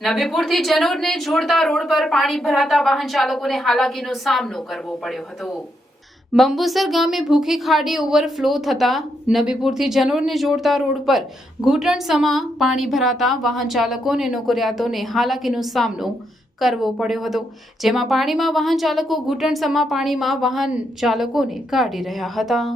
નબીપુરથી જનોરને જોડતા રોડ પર પાણી ભરાતા વાહન ચાલકોને હાલાકીનો સામનો કરવો પડ્યો હતો। બંબુસર ગામે ભૂખી ખાડી ઓવરફ્લો થતા નબીપુરથી જનોરને જોડતા રોડ પર ઘૂંટણસમા પાણી ભરાતા વાહન ચાલકો અને નોકરિયાતોને હાલાકીનો સામનો કરવો પડ્યો હતો, જેમાં પાણીમાં વાહન ચાલકો ઘૂંટણસમા પાણીમાં વાહન ચાલકોને કાઢી રહ્યા હતા।